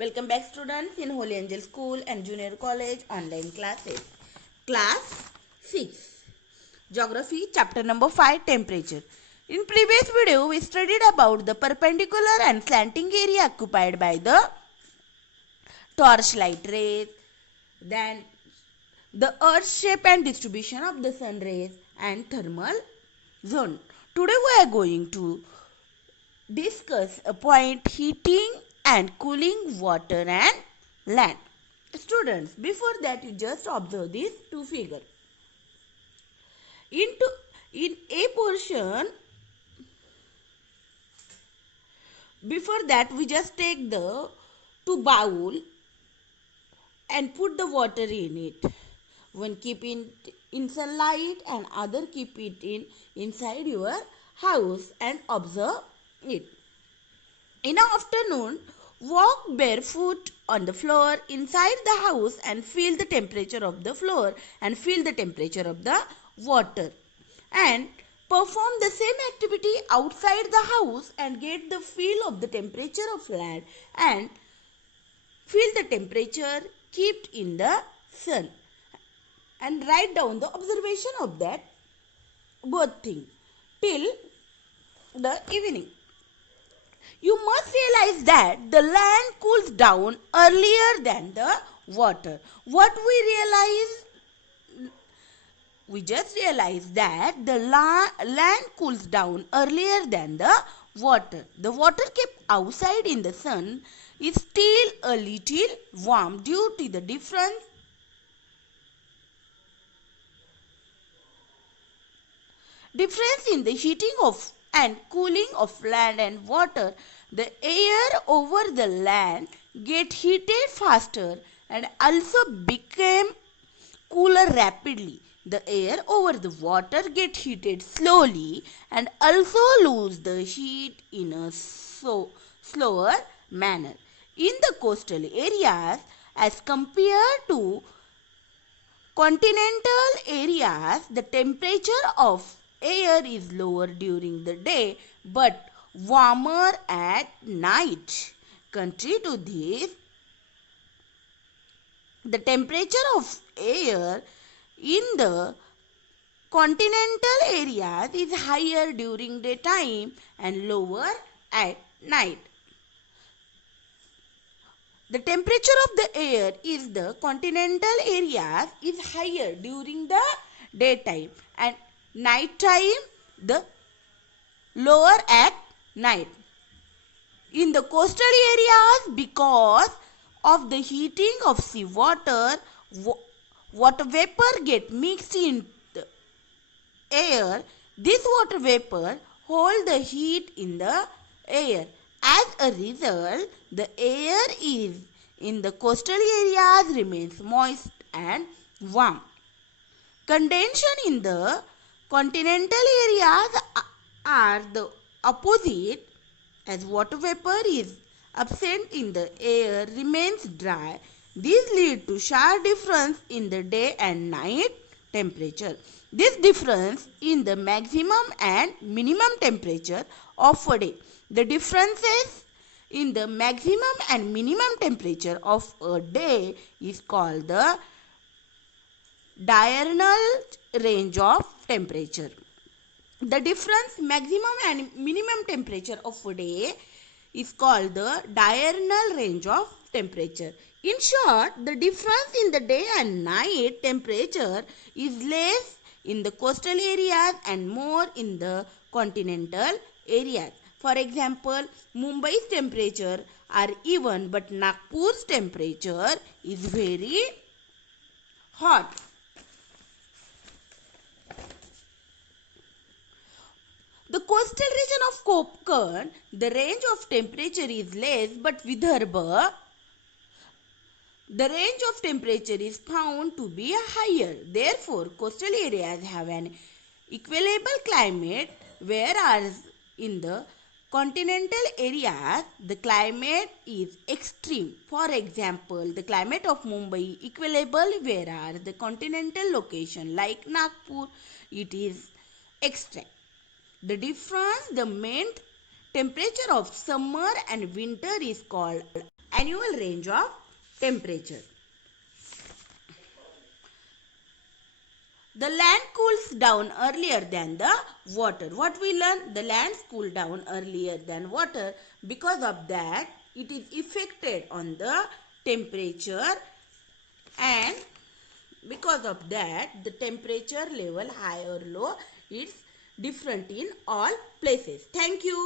Welcome back students in Holy Angel School and Junior College online classes. Class 6 Geography chapter number 5 Temperature. In previous video we studied about the perpendicular and slanting area occupied by the torchlight rays, then the earth's shape and distribution of the sun rays and thermal zone. Today we are going to discuss a point heating and cooling water and land. Students, before that you just observe these two figures. In A portion, before that we just take the two bowl and put the water in it. One keep in sunlight and other keep it inside your house and observe it. In the afternoon, walk barefoot on the floor inside the house and feel the temperature of the floor and feel the temperature of the water. And perform the same activity outside the house and get the feel of the temperature of land and feel the temperature kept in the sun. And write down the observation of that both things till the evening. You must realize that the land cools down earlier than the water. What we realize? We just realize that the land cools down earlier than the water. The water kept outside in the sun is still a little warm due to the difference in the heating of and cooling of land and water. The air over the land get heated faster and also became cooler rapidly. The air over the water get heated slowly and also lose the heat in a slower manner. In the coastal areas as compared to continental areas, the temperature of air is lower during the day but warmer at night. Contrary to this, the temperature of air in the continental areas is higher during daytime and lower at night. The temperature of the air in the continental areas is higher during the daytime and night time the lower at night. In the coastal areas, because of the heating of sea water, water vapor get mixed in the air. This water vapor hold the heat in the air. As a result, the air is in the coastal areas remains moist and warm. Condensation in the continental areas are the opposite, as water vapor is absent in the air remains dry. This leads to sharp difference in the day and night temperature. This difference in the maximum and minimum temperature of a day. The differences in the maximum and minimum temperature of a day is called the diurnal range of temperature. The difference maximum and minimum temperature of a day is called the diurnal range of temperature. In short, the difference in the day and night temperature is less in the coastal areas and more in the continental areas. For example, Mumbai's temperature are even but Nagpur's temperature is very hot. The coastal region of Konkan, the range of temperature is less, but Vidarbha, the range of temperature is found to be higher. Therefore, coastal areas have an equable climate, whereas in the continental areas, the climate is extreme. For example, the climate of Mumbai equable, whereas the continental location like Nagpur, it is extreme. The difference, the main temperature of summer and winter is called annual range of temperature. The land cools down earlier than the water. What we learn? The lands cool down earlier than water. Because of that, it is affected on the temperature, and because of that, the temperature level high or low, it's different in all places. Thank you.